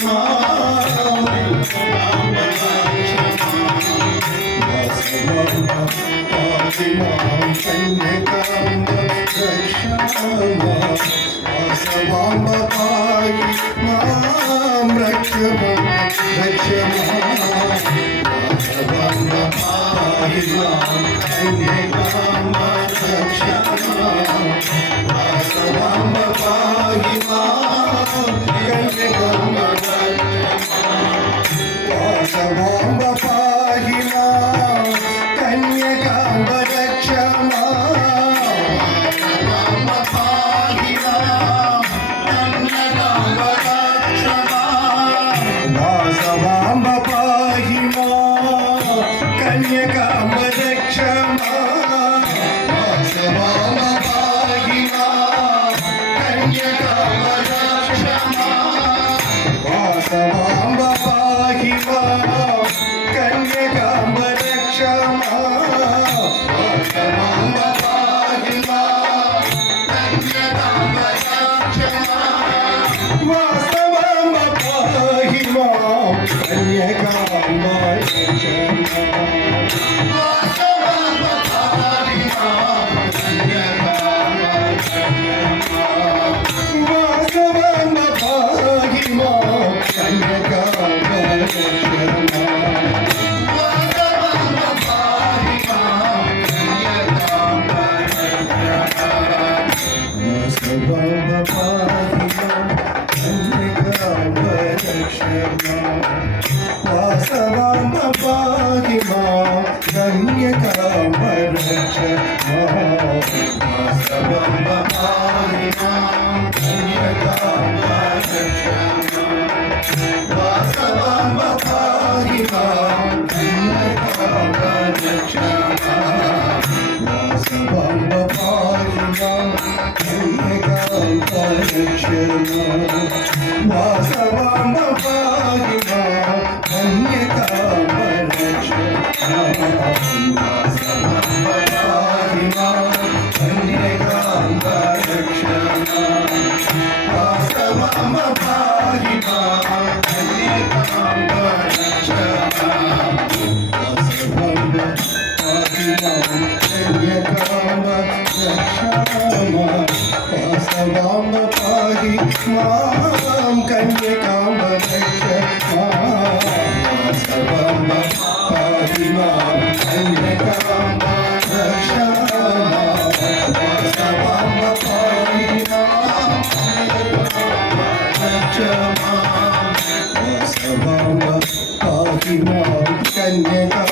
Lord. వాసవామ పాహి మా ధన్యకామ రక్ష వాసవామ పాహి I'm out. Jamal, as a woman, all he wants, and never.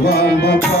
Wah, wah.